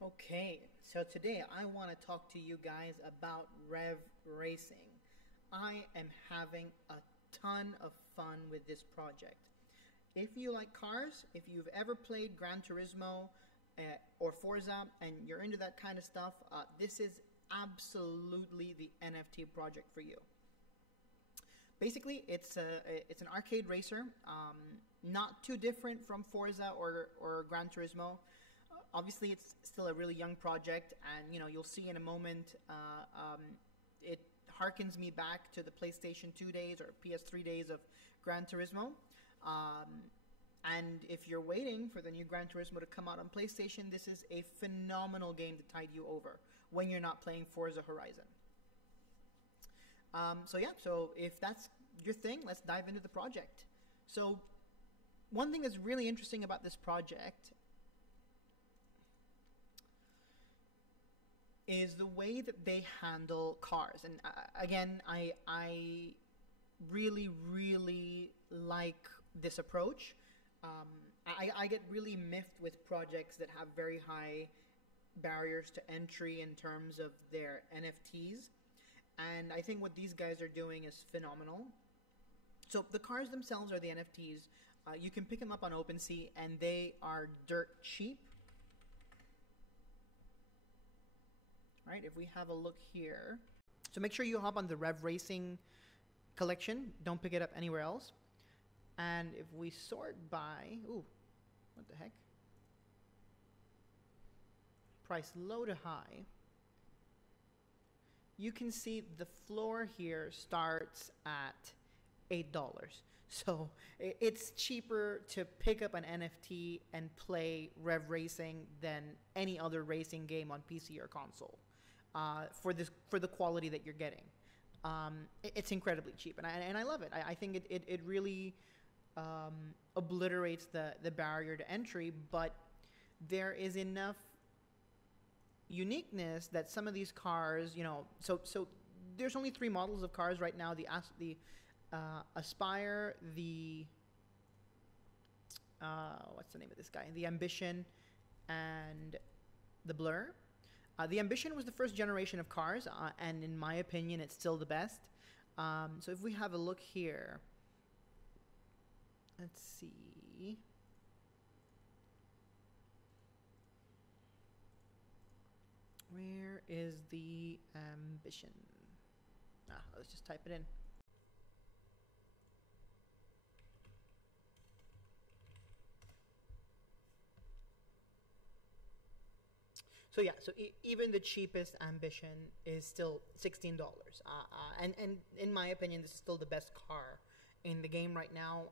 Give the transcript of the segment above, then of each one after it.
Okay, so today I want to talk to you guys about Revv Racing. I am having a ton of fun with this project. If you like cars, if you've ever played Gran Turismo or Forza and you're into that kind of stuff, this is absolutely the NFT project for you. Basically, it's an arcade racer, not too different from Forza or Gran Turismo. Obviously, it's still a really young project, and you'll see in a moment. It harkens me back to the PlayStation 2 days or PS3 days of Gran Turismo. And if you're waiting for the new Gran Turismo to come out on PlayStation, this is a phenomenal game to tide you over when you're not playing Forza Horizon. So if that's your thing, let's dive into the project. So one thing that's really interesting about this project is the way that they handle cars. And again, I really like this approach. I get really miffed with projects that have very high barriers to entry in terms of their NFTs. And I think what these guys are doing is phenomenal. So the cars themselves are the NFTs. You can pick them up on OpenSea, and they are dirt cheap. Right, if we have a look here. So make sure you hop on the Revv Racing collection. Don't pick it up anywhere else. And if we sort by, ooh, what the heck? Price low to high. You can see the floor here starts at $8. So it's cheaper to pick up an NFT and play Revv Racing than any other racing game on PC or console. For the quality that you're getting, it's incredibly cheap, and I love it. I think it really obliterates the barrier to entry, but there is enough uniqueness that some of these cars, so there's only 3 models of cars right now: the Aspire, the what's the name of this guy? The Ambition, and the Blur. The Ambition was the first generation of cars, and in my opinion, it's still the best. So if we have a look here, let's see. Where is the Ambition? Let's just type it in. So yeah, so even the cheapest Ambition is still $16, and in my opinion, this is still the best car in the game right now.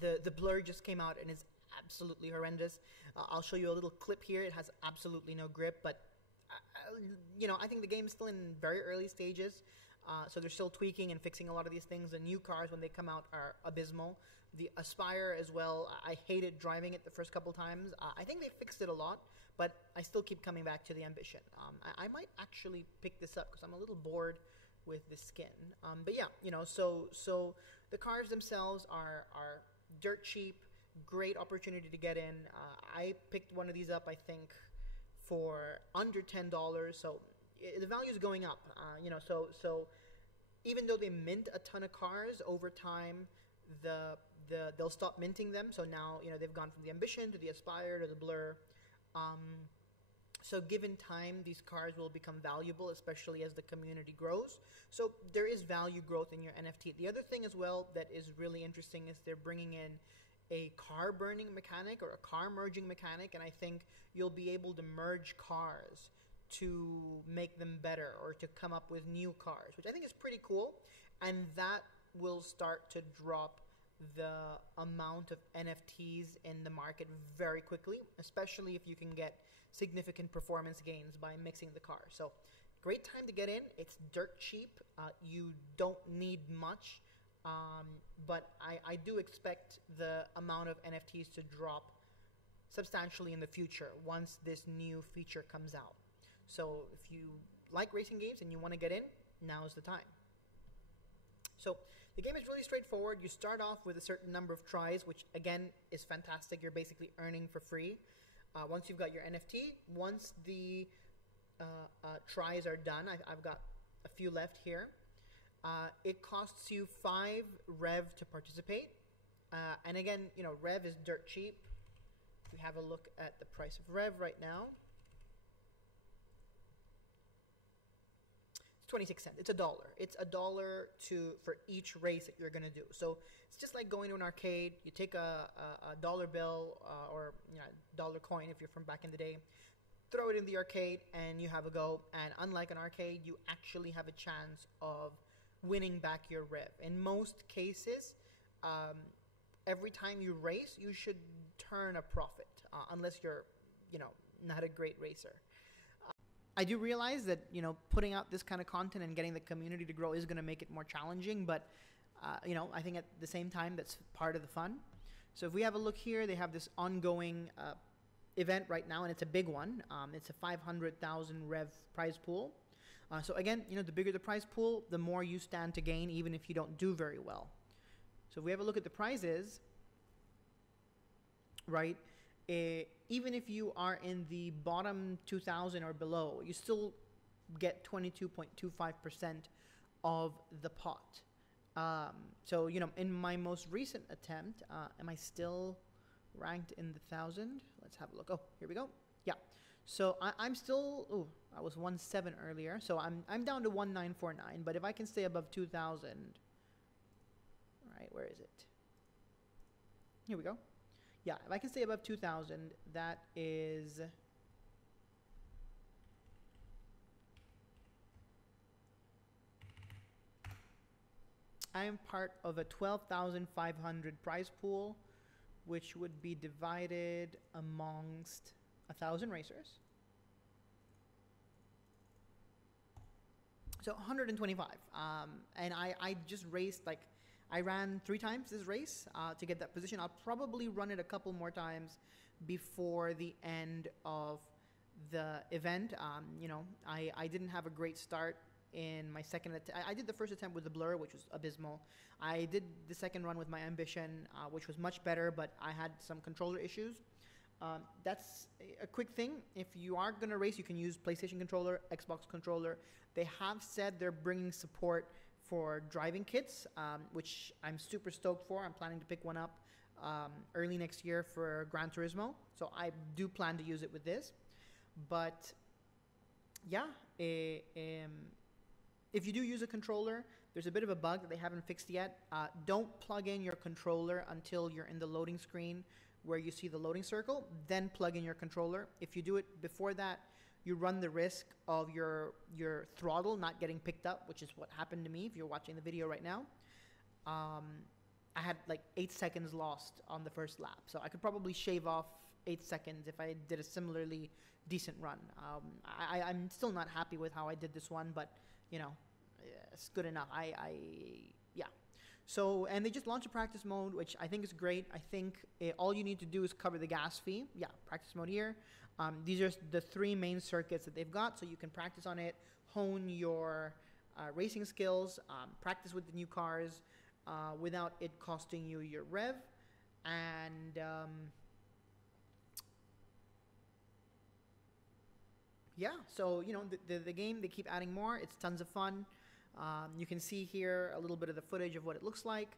The Blur just came out and is absolutely horrendous. I'll show you a little clip here. It has absolutely no grip, but I think the game is still in very early stages. So they're still tweaking and fixing a lot of these things. The new cars, when they come out, are abysmal. The Aspire as well, I hated driving it the first couple times. I think they fixed it a lot, but I still keep coming back to the Ambition. I might actually pick this up because I'm a little bored with the skin. But yeah, so the cars themselves are dirt cheap, great opportunity to get in. I picked one of these up, I think, for under $10, so the value is going up. So even though they mint a ton of cars over time, they'll stop minting them. So now they've gone from the Ambition to the Aspire to the Blur. So given time, these cars will become valuable, especially as the community grows. So there is value growth in your NFT. The other thing as well that is really interesting is they're bringing in a car burning mechanic or a car merging mechanic, and I think you'll be able to merge cars to make them better or to come up with new cars, which I think is pretty cool. And that will start to drop the amount of NFTs in the market very quickly, especially if you can get significant performance gains by mixing the cars. So great time to get in. It's dirt cheap. You don't need much. But I do expect the amount of NFTs to drop substantially in the future once this new feature comes out. So if you like racing games and you want to get in, now's the time. So the game is really straightforward. You start off with a certain number of tries, which again is fantastic. You're basically earning for free. once you've got your NFT, once the tries are done, I've got a few left here. It costs you 5 Revv to participate. And again, you know, Revv is dirt cheap. If we have a look at the price of Revv right now, it's 26 cents. It's $1. It's $1 for each race that you're gonna do. So it's just like going to an arcade. You take a dollar bill or dollar coin if you're from back in the day, throw it in the arcade, and you have a go. And unlike an arcade, you actually have a chance of winning back your Revv. In most cases, every time you race, you should turn a profit, unless you're, not a great racer. I do realize that, putting out this kind of content and getting the community to grow is going to make it more challenging, but, I think at the same time, that's part of the fun. So if we have a look here, they have this ongoing event right now, and it's a big one. It's a 500,000 Revv prize pool. So again, the bigger the prize pool, the more you stand to gain, even if you don't do very well. So if we have a look at the prizes, right, even if you are in the bottom 2,000 or below, you still get 22.25% of the pot. So, in my most recent attempt, am I still ranked in the 1,000? Let's have a look. Oh, here we go. Yeah. So I'm still, I was 1.7 earlier. So I'm down to 1.949. But if I can stay above 2,000, right, where is it? Here we go. Yeah, if I can stay above 2,000, that is I am part of a 12,500 prize pool, which would be divided amongst 1,000 racers. So 125. And I just raced, I ran 3 times this race to get that position. I'll probably run it a couple more times before the end of the event. I didn't have a great start in my second attempt. I did the first attempt with the blur, which was abysmal. I did the second run with my ambition, which was much better, but I had some controller issues. That's a quick thing. If you are going to race, you can use PlayStation controller, Xbox controller. They have said they're bringing support for driving kits, which I'm super stoked for. I'm planning to pick one up early next year for Gran Turismo. So I do plan to use it with this. But yeah, if you do use a controller, there's a bit of a bug that they haven't fixed yet. Don't plug in your controller until you're in the loading screen where you see the loading circle, then plug in your controller. If you do it before that, you run the risk of your throttle not getting picked up, which is what happened to me if you're watching the video right now. I had 8 seconds lost on the first lap, so I could probably shave off 8 seconds if I did a similarly decent run. I'm still not happy with how I did this one, but it's good enough. Yeah. So, and they just launched a practice mode, which I think is great. I think all you need to do is cover the gas fee. Yeah, practice mode here. These are the 3 main circuits that they've got, so you can practice on it, hone your racing skills, practice with the new cars without it costing you your Revv. And yeah, so the game, they keep adding more. It's tons of fun. You can see here a little bit of the footage of what it looks like.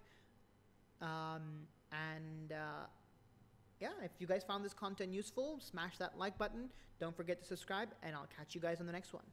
Yeah, if you guys found this content useful, smash that like button. Don't forget to subscribe, and I'll catch you guys on the next one.